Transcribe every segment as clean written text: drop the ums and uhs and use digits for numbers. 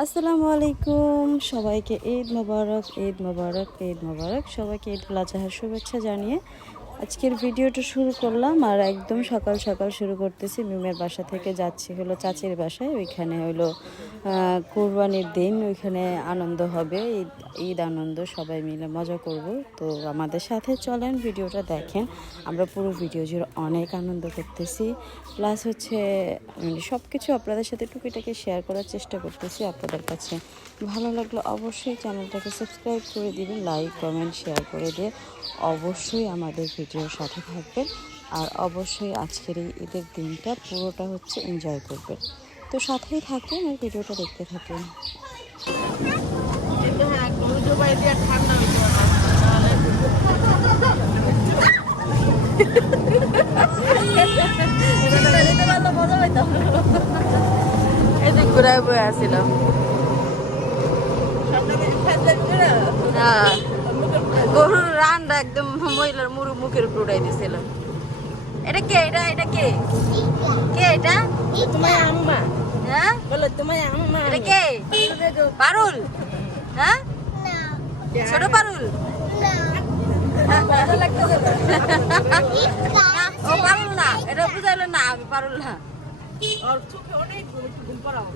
আসসালামু আলাইকুম, সবাইকে ঈদ মোবারক, ঈদ মোবারক, ঈদ মোবারক। সবাইকে ঈদ উল আজহার শুভেচ্ছা জানিয়ে আজকের ভিডিওটা শুরু করলাম। আর একদম সকাল সকাল শুরু করতেছি। মিমের বাসা থেকে যাচ্ছি হলো চাচির বাসায়। ওইখানে হলো কোরবানির দিন, ওইখানে আনন্দ হবে, ঈদ ঈদ আনন্দ, সবাই মিলে মজা করব। তো আমাদের সাথে চলেন, ভিডিওটা দেখেন। আমরা পুরো ভিডিও জুড়ে অনেক আনন্দ করতেছি, প্লাস হচ্ছে সব কিছু আপনাদের সাথে টুকিটাকি শেয়ার করার চেষ্টা করতেছি। আপনাদের কাছে ভালো লাগলে অবশ্যই চ্যানেলটাকে সাবস্ক্রাইব করে দিবেন, লাইক কমেন্ট শেয়ার করে দিয়ে অবশ্যই আমাদের ভিডিওর সাথে থাকবেন। আর অবশ্যই আজকের এই ঈদের দিনটা পুরোটা হচ্ছে এনজয় করবেন। তো সাথেই থাকুন আর ভিডিওটা দেখতে থাকুন। ঘুরায় বয়ে আসছিলাম, গরুর রানটা একদম মহিলার মুখের উপর উড়াই দিছিল। এটা কে? এটা কে? কে এটা? তোমার আম্মা। হ্যাঁ বলো তোমার আম্মা। এটা কে? পারুল? হ্যাঁ, ছোট পারুল? ও পারুল না, এটা বুঝাইলো না, আমি পারুল না। আর চোখে অনেক ঘুম পড়াও।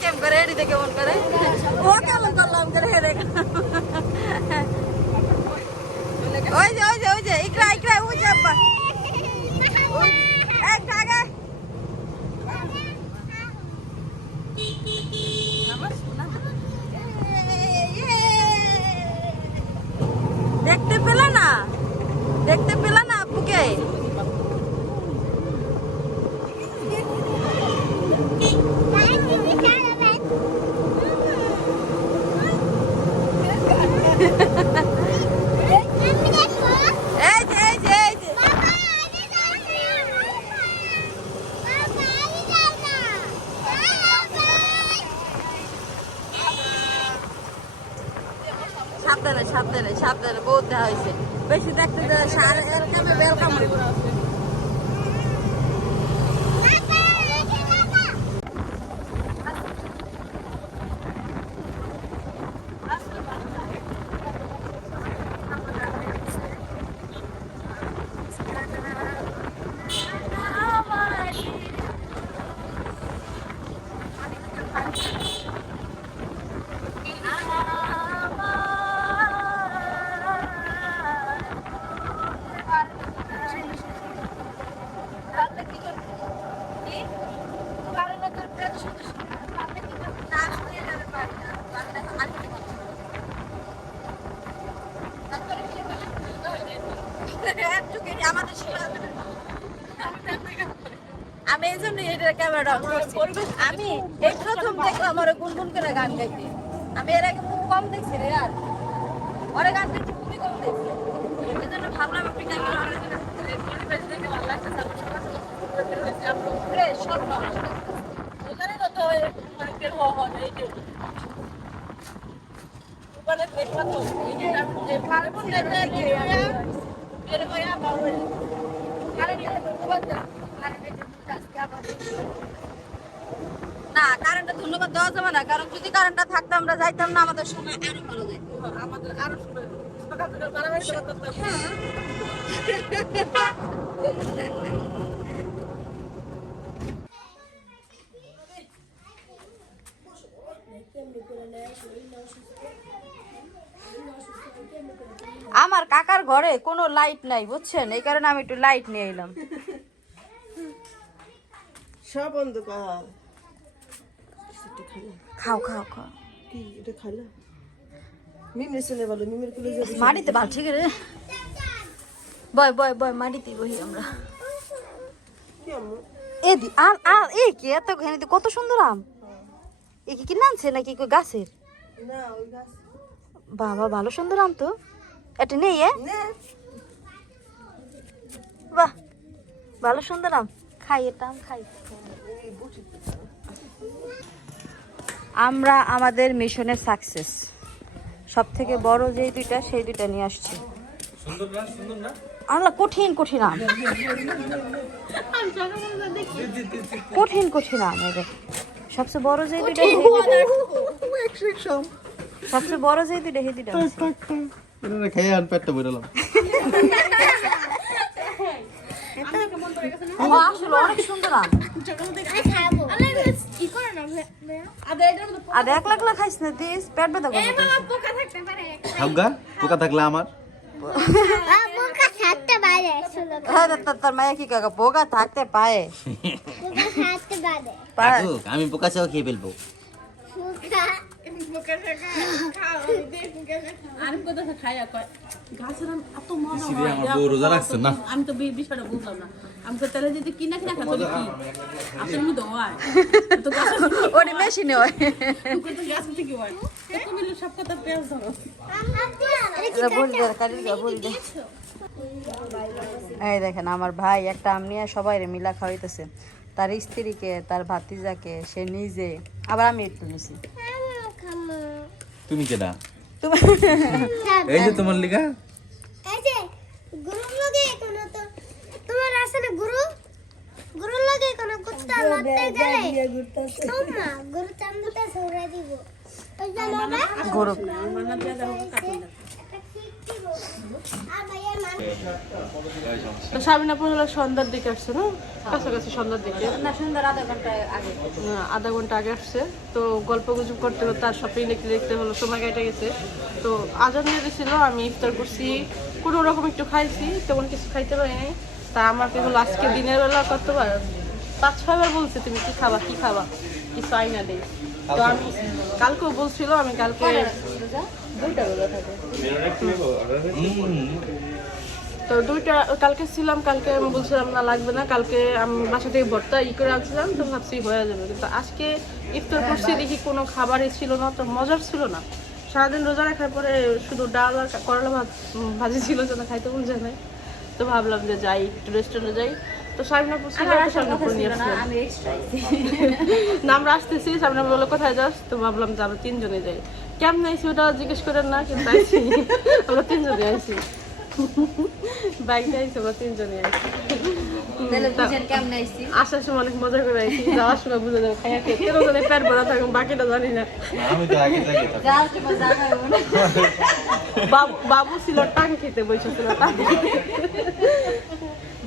কেমন করে এডিতে কেমন করে ও কেমন করলাম করে হেরে ওই যে ইকরা ওই যে আব্বা এক আগে দেখতে পেলা না, দেখতে পেলা না আপুকে? সাবধানে সাবধানে সাবধানে, বহুত দেওয়া হয়েছে, বেশি দেখতে ওয়েলকাম। আমি এই জন্য এটা ক্যামেরা আমি এই প্রথম দেখলাম ওরা গুনগুন করে গান গাইতে। আমি এর আগে খুব কম দেখছি রে, আর ওরা গান গাইতে খুবই কম দেখছি। এই জন্য ভাবলাম আপনি না, কারেন্টটা ধন্যবাদ দেওয়া যাবে না, কারণ যদি কারেন্টটা থাকতো আমরা যাইতাম না, আমাদের সময় আরো ভালো যাইত, আমাদের আরো সময় আমার কাকার ঘরে কোনো লাইট নাই বুঝছেন, এই কারণে আমি একটু লাইট নিয়ে এলাম। সব অন্ধকার। খাও খাও খাও। কি এটা খাইলা? মিমের ছেলে বলো, মিমের কুলে যাবে। মাটিতে ভাল ঠিক রে, বয় বয় বয়, মাটিতে বহি আমরা। কি আম্মু? এদি আম আম এই কি এত ঘেনিতে কত সুন্দর আম, এই কি কিনে আনছে নাকি কই গাছের? না ওই গাছ। বাবা ভালো সুন্দর আম তো, এটা নেই না বাহ ভালো সুন্দর আম, খাই এটা আম খাই। আমরা আমাদের মিশনের সাকসেস। সব থেকে বড় যেই দুইটা সেই দুইটা নিয়ে আসছি। আল্লাহ কঠিন কঠিন আম, কঠিন কঠিন আম এদের। সবচেয়ে বড় যেই দুইটা সবচেয়ে বড় যেই দুইটা সেই দুইটা আনছি। খাইয়ে আর পেটটা বেরোলাম। ও, আসলে অনেক সুন্দর আম। আর এক লাখ লাখ খাইস না দিস, পেট ব্যথা করবে। খাবগা পোকা থাকলে আমার হ্যাঁ, তার মায়া কি কাকা পোকা থাকতে পায়ে থাকুক, আমি পোকা চাও খেয়ে ফেলবো। আমার রোজা রাখছে না। আমি তো বিষয়টা বুঝলাম না। আমি তো তাহলে যদি কিনা কিনা খাতো কি আপনার মধ্যে হয় তো ওটি মেশিনে হয়। গাছ থেকে হয় তো তুমি সব কথা পেঁয়াজ ধরো বলি দে কাটি দে বলি দে। এই দেখেন আমার ভাই একটা আম নিয়ে সবাই মিলা খাওয়াইতেছে, তার স্ত্রীকে, তার ভাতিজাকে, সে নিজে, আবার আমি একটু নিছি। তুমি কেডা? তুমি এই যে তোমার লিগা এই যে গুরু লগে কোন তো তোমার আসলে গুরু লগে কোন কুত্তা লড়তে গেলে তোমা গুরু চামড়া ছড়া দিব ওই জানো না গরু মানা দিয়ে দাও তো সাবিনাপুর হলো সন্ধ্যার দিকে আসছে না, কাছাকাছি সন্ধ্যার দিকে না সুন্দর আধা ঘন্টা আগে। আধা ঘন্টা আগে আসছে। তো গল্প গুজব করতে করতে তার শপিং দেখতে দেখতে হলো সময় কেটে গেছে। তো আজান দিয়ে দিয়েছিল, আমি ইফতার করছি, কোনো রকম একটু খাইছি, তেমন কিছু খাইতে পারিনি। তা আমাকে হলো আজকে দিনের বেলা কতবার 5-6 বার বলছে তুমি কি খাবা কি খাবা, কিছু আইনা দেই। তো আমি কালকেও বলছিল, আমি কালকে 2টা রোজা থাকে। তো 2টা কালকে ছিলাম, কালকে আমি বলছিলাম না লাগবে না, কালকে আমি বাসা থেকে ভর্তা করে আনছিলাম, তো ভাবছি হয়ে যাবে। কিন্তু আজকে ইফতার করছি দেখি কোনো খাবারই ছিল না, তো মজার ছিল না। সারাদিন রোজা রাখার পরে শুধু ডাল আর করলা ভাজি ছিল, যেন খাইতে মন যায় নাই। তো ভাবলাম যে যাই একটু রেস্টুরেন্টে যাই। তো সাবিনাপুর ছিল, সাবিনাপুর নিয়ে আসলাম। আমি এক্সট্রা না আমরা আসতেছি, সাবিনাপুর বলে কোথায় যাস, তো ভাবলাম যে আমরা 3 জনে যাই। কেমন আইসি ওটা জিজ্ঞেস করেন না, কিন্তু আইসি আমরা 3 জনে আইসি, বাইকে আইসি, আমরা 3 জনে আইসি। তাহলে বুঝেন কেমন আইছি। আসার সময় অনেক মজা করে আইসি, যাওয়ার সময় বুঝে যাবো খাইয়া খেয়ে 13 জনে পেট ভরা থাকুন, বাকিটা জানি না। আমি তো আগে থেকে থাকি। জাস্ট মজা করব না। বাবু ছিল টাঙ্কিতে বসেছিল,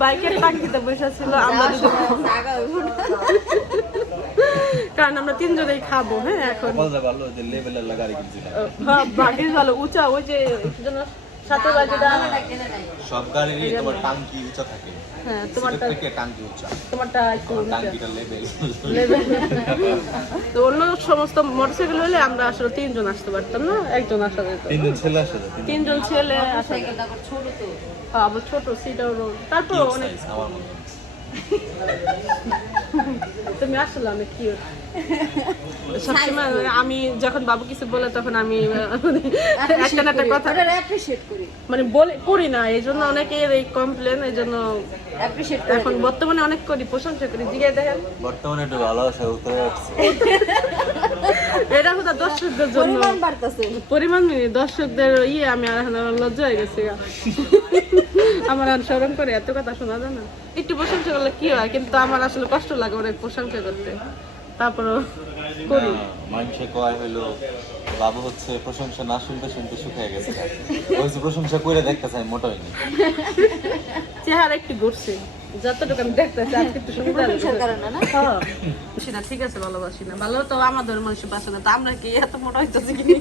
বাইকের টাঙ্কিতে বসেছিল, আমরা জায়গা হইব না। কারণ আমরা 3 জনেই খাবো। হ্যাঁ এখন কলজা ভালো যে লেভেলের লাগারি কিনছিলাম। ভাগ্যের ভালো উঁচা, ওই যে সাথে বাজিটা সব গাড়িরই তোমার টাঙ্কি উঁচা থাকে। হ্যাঁ তোমারটা থেকে টাঙ্কি উঁচা। তোমারটা একটু উঁচা টাঙ্কিটা লেভেল। তো অন্য সমস্ত মোটরসাইকেল হলে আমরা আসলে 3 জন আসতে পারতাম না, একজন আসা যেত। তিনজন ছেলে আসে না? 3 জন ছেলে আসা যেত। তারপর ছোট তো আবার ছোট সিটাও, তারপর অনেক সাইজ আমার মতো। তুমি আসলে অনেক কিউট। সবসময় আমি যখন বাবু কিছু বলে তখন আমি একটা না একটা কথা ওটা অ্যাপ্রিশিয়েট করি, মানে বলে করি না, এই জন্য অনেকের এই কমপ্লেন, এই জন্য অ্যাপ্রিশিয়েট এখন বর্তমানে অনেক করি, প্রশংসা করি। জিজ্ঞাসা দেখেন বর্তমানে একটু ভালোবাসা উঠে আসছে। এটা হতো দর্শকদের জন্য পরিমাণ বাড়তাছে। পরিমাণ নেই, দর্শকদের আমি আর এখন আমার লজ্জা হয়ে গেছে গা। আমার আর স্মরণ করে এত কথা শোনা যায় না। একটু প্রশংসা করলে কি হয়, কিন্তু আমার আসলে কষ্ট লাগে অনেক প্রশংসা করতে, তারপরও করি। মানুষে কয় হইলো বাবু হচ্ছে প্রশংসা না শুনতে শুনতে শুকিয়ে গেছে। ওই যে প্রশংসা করে দেখতেছে আমি মোটা হইনি। চেহারা একটু ঘুরছে, যতটুকু আমি দেখতেছি আজকে একটু সুবিধা প্রশংসার কারণে না? বাসি না, ঠিক আছে ভালোবাসি না, ভালো তো আমাদের মানুষ বাসে না, তো আমরা কি এত মোটা হইতেছি কি?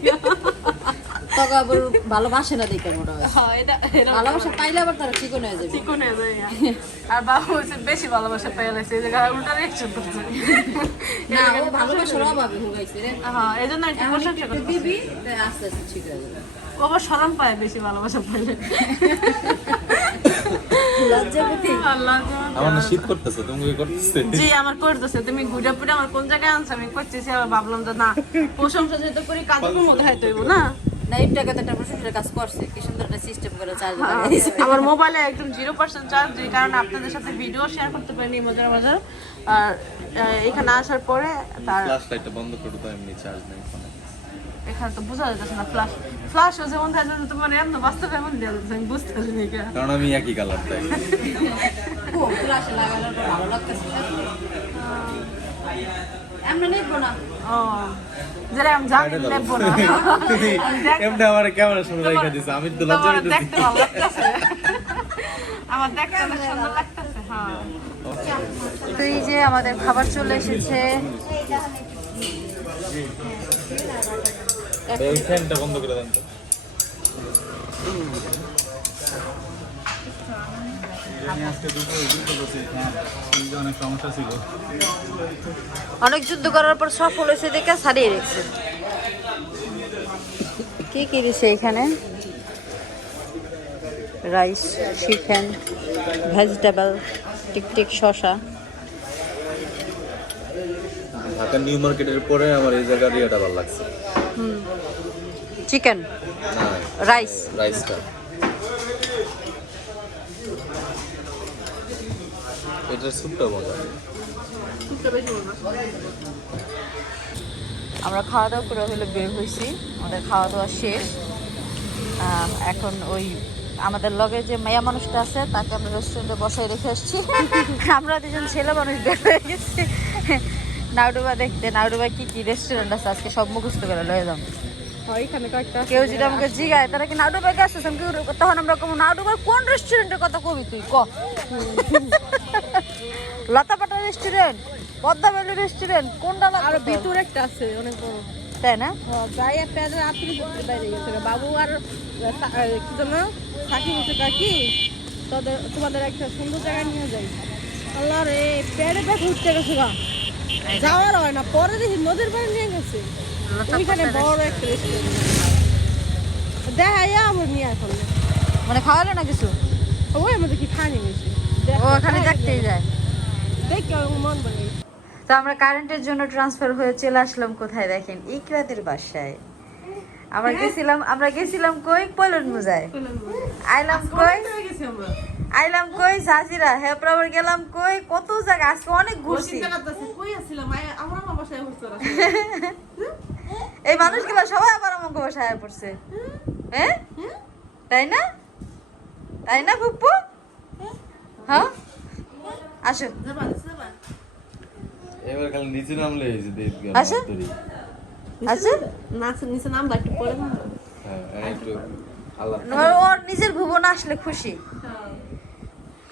তবে আবার ভালোবাসে না দেখে মনে হয়। হ্যাঁ, এটা ভালোবাসা পাইলে আবার তারা চিকন হয়ে যাবে। চিকন হয়ে যায়। আর বাবু হচ্ছে বেশি ভালোবাসা পেয়ে গেছে, এই জায়গায় উল্টা রিয়েকশন করছে। না ও ভালোবাসার অভাবে হুগাইছে রে। হ্যাঁ, এই জন্য একটু প্রশংসা করতে দিবি আস্তে আস্তে ঠিক হয়ে যাবে। ও আবার শরম পায় বেশি ভালোবাসা পাইলে। লজ্জা পেতে আল্লাহ আমার না শীত করতেছে, তুমি কি করতেছে? জি আমার করতেছে, তুমি ঘুরে পুরে আমার কোন জায়গায় আনছো, আমি করতেছি, আবার ভাবলাম যে না প্রশংসা যেহেতু করি কাজের মতো খাইতে হইব না। না এই টাকাতে একটা প্রশংসার কাজ করছে, কি সুন্দর একটা সিস্টেম করে চার্জ লাগাইছে। আমার মোবাইলে একদম 0% চার্জ, যেই কারণে আপনাদের সাথে ভিডিও শেয়ার করতে পারিনি মজার মজার। আর এখানে আসার পরে তার ফ্ল্যাশ লাইটটা বন্ধ করে তো এমনি চার্জ নেই ফোনে। এখানে তো বোঝা যাচ্ছে না ফ্ল্যাশও যেমন থাকে তোমার এমন বাস্তবে এমন দেওয়া যাচ্ছে আমি বুঝতে পারছি না এটা। কারণ আমি একই কালার তাই। ও যেটা আমি জানি নেবো না। এমনি আমার ক্যামেরার সামনে রেখে দিছে, আমি তো লজ্জা তোমার পেতেছি। দেখতে ভালো লাগতেছে। আমার দেখতে অনেক সুন্দর লাগতেছে। হ্যাঁ তো এই যে আমাদের খাবার চলে এসেছে। এই ফ্যানটা বন্ধ করে দেন তো। অনেক যুদ্ধ করার পর সফল হয়েছে দেখে ছাড়িয়ে রেখেছে। কি কি দিছে এখানে? রাইস, চিকেন, ভেজিটেবল, টিকটিক, শসা। ঢাকা নিউ মার্কেটের পরে আমার এই জায়গার ইয়েটা ভালো লাগছে। চিকেন, না রাইস। রাইসটা এটার স্যুপটা মজা। আমরা খাওয়া দাওয়া করে হলে বের হয়েছি, আমাদের খাওয়া দাওয়া শেষ। এখন ওই আমাদের লগে যে মায়া মানুষটা আছে তাকে আমরা রেস্টুরেন্টে বসাই রেখে আসছি। আমরা দুজন ছেলে মানুষ বের হয়ে গেছি নাউডুবা দেখতে। নাউডুবা কি কি রেস্টুরেন্ট আছে আজকে সব মুখস্থ করে লয়ে যাম। এখানে কয়েকটা কেউ যদি আমাকে জিগায় তারা কি নাউডুবা গেছে, তখন আমরা কম নাউডুবার কোন রেস্টুরেন্টের কথা কবি তুই ক? লতাপাটা রেস্টুরেন্ট, পদ্মা ভ্যালি রেস্টুরেন্ট, কোনটা আর লাগবে? ভিতর একটা আছে অনেক বড়। তাই না? যাই একটা রাত্রি বাইরে গেছে বাবু আর কি জন্য থাকি বসে কাকি তোমাদের একটা সুন্দর জায়গায় নিয়ে যাই। আল্লাহ রে পেড়ে পেট উঠতে গেছে গা, যাওয়ার হয় না। পরে দেখি নদীর পাড়ে নিয়ে গেছে, ওইখানে বড় একটা রেস্টুরেন্ট দেখাই আমার নিয়ে এখন মানে খাওয়ালে না কিছু? ওই আমাদের কি খানি বেশি ও ওখানে দেখতেই যায়। দেখি আমার মন বলে। তো আমরা কারেন্টের জন্য ট্রান্সফার হয়ে চলে আসলাম কোথায় দেখেন, ইকরাতের বাসায়। আমরা গেছিলাম কই? পয়লন মুজায়। আইলাম কই জাজিরা, হ্যাঁ আবার গেলাম কই কত জায়গা, আজকে অনেক ঘুরছি। এই মানুষগুলো সবাই আবার আমাকে বাসায় পড়ছে, হ্যাঁ তাই না? তাই না ফুপ্পু? হ্যাঁ আসো এবার খালি নিচে নামলে এই যে দেখ গেল আসো আসো। নিচে নাম একটু পরে হ্যাঁ একটু আল্লাহ ওর নিজের ভুবন আসলে খুশি,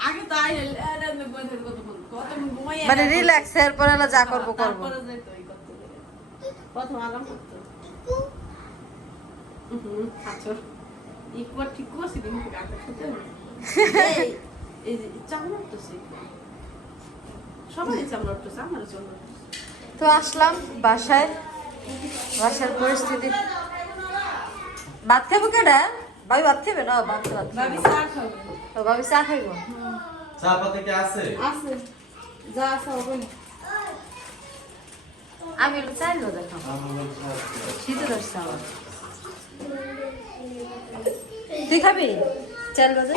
আগে তো মানে রিল্যাক্স, এরপর এলা যা করবো করবো। প্রথম আরাম করতো একবার ঠিক করছি কিন্তু এই যে চামড়া তো সবাই চামড়া উঠতেছে আমার জন্য। তো আসলাম বাসায়, বাসার পরিস্থিতি। ভাত খাবো কেডা? ভাবি ভাত খাবে না? ভাত ভাবি চা খাবে। তো ভাবি চা খাইবো। চা পাতা কি আছে? আছে যা আছে হবে। আমি একটু চাইলো দেখাম, শীতে ধরছে আমার। তুই খাবি চাল বাজে?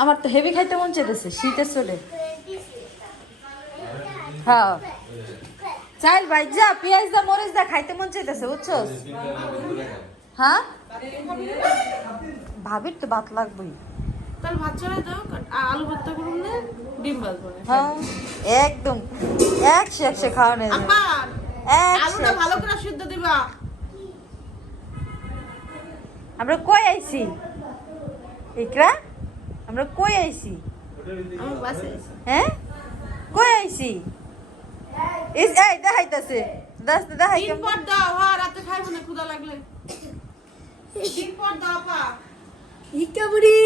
আমার তো হেভি খাইতে মন চাইতেছে শীতের চলে। হ্যাঁ চাল ভাইজা পেঁয়াজ দা মরিচ দা খাইতে মন চাইতেছে, বুঝছস? হ্যাঁ ভাবির তো ভাত লাগবেই। তাহলে ভাত চড়াই দাও, আলু ভর্তা করুন না, ডিম ভাজবো। হ্যাঁ একদম একশো খাওয়া নেই। আপা আলুটা ভালো করে সিদ্ধ দিবা। আমরা কই আইছি ইকরা? আমরা কই আইছি? আমি বাসে হ্যাঁ কই আইছি? এই দেখাইতাছে দেখাই ডিম পর দাও। হ্যাঁ রাতে খাইবো না, ক্ষুধা লাগলে ডিম পর দাও আপা। ইকা বুড়ি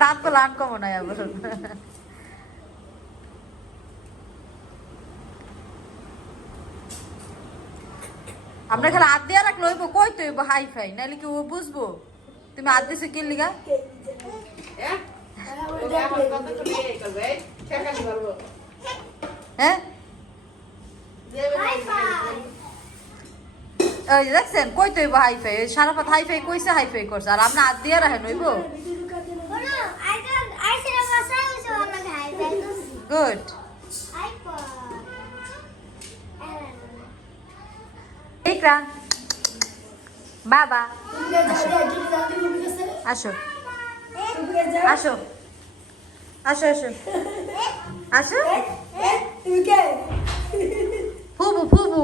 দাঁত তো লান কমো না আবার। আমরা খালি হাত দিয়ে রাখলে হইব কই তো হইব হাই ফাই, নাহলে কি ও বুঝবো তুমি হাত দিছো কি লিগা? হ্যাঁ ওই যে দেখছেন কই তৈব হাইফাই ওই সারাফাত হাইফাই কইছে হাইফাই করছে আর আপনি হাত দিয়ে রাখেন হইব গুড ইকরান বাবা আসো আসো আসো আসো আসো ফুবু ফুবু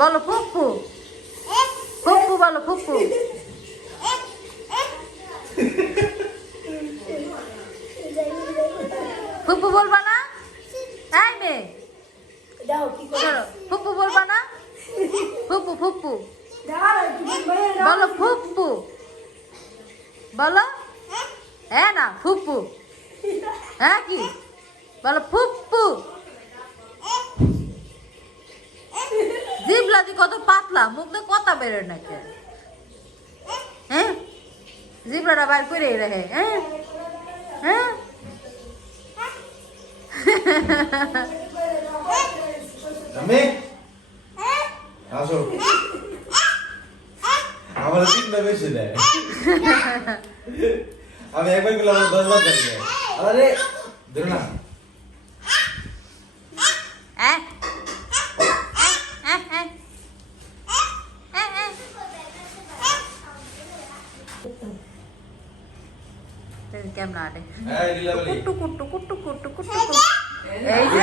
বলো ফুফু ফুফু বলো ফুফু ফুফু বলবা না এই মেয়ে চলো, ফুফু বলবা না ফুফু ফুফু বলো ফুফু বলো হ্যাঁ না ফুফু হ্যাঁ কি বলো ফুফু জিবলাদি কত পাতলা মুখ দিয়ে কথা বেরোয় না কে হ্যাঁ জিবলাটা বাইর করে রেখে হ্যাঁ হ্যাঁ আমি আসো আমার তিনটা বেশি দেয় আমি একবার গেলে আমার 10 বার দেয় আরে ধরো না কেমন আটে এই লীলাবলি কুট্টু কুট্টু কুট্টু কুট্টু কুট্টু কুট্টু এই যে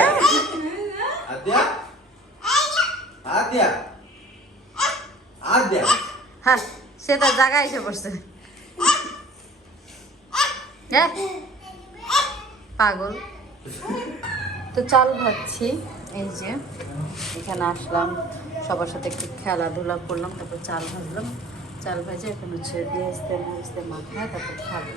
আদ্যা আদ্যা আদ্যা হ্যাঁ সেটা জায়গায় এসে পড়ছে হ্যাঁ পাগল তো চাল ভাজছি এই যে এখানে আসলাম সবার সাথে একটু খেলাধুলা করলাম তারপর চাল ভাজলাম চাল ভাজে এখন হচ্ছে পেঁয়াজ তেল মরিচ দিয়ে মাখায় তারপর খাবো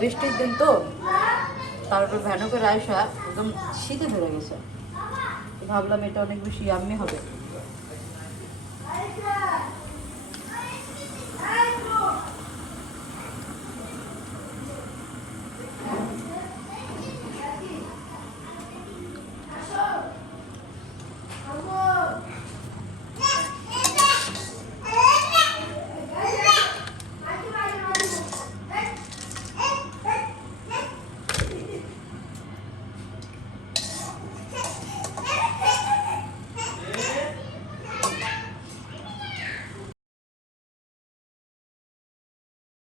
বৃষ্টির দিন তো তারপর ভ্যানো করে আসা একদম শীতে ধরে গেছে ভাবলাম এটা অনেক বেশি ইয়াম্মি হবে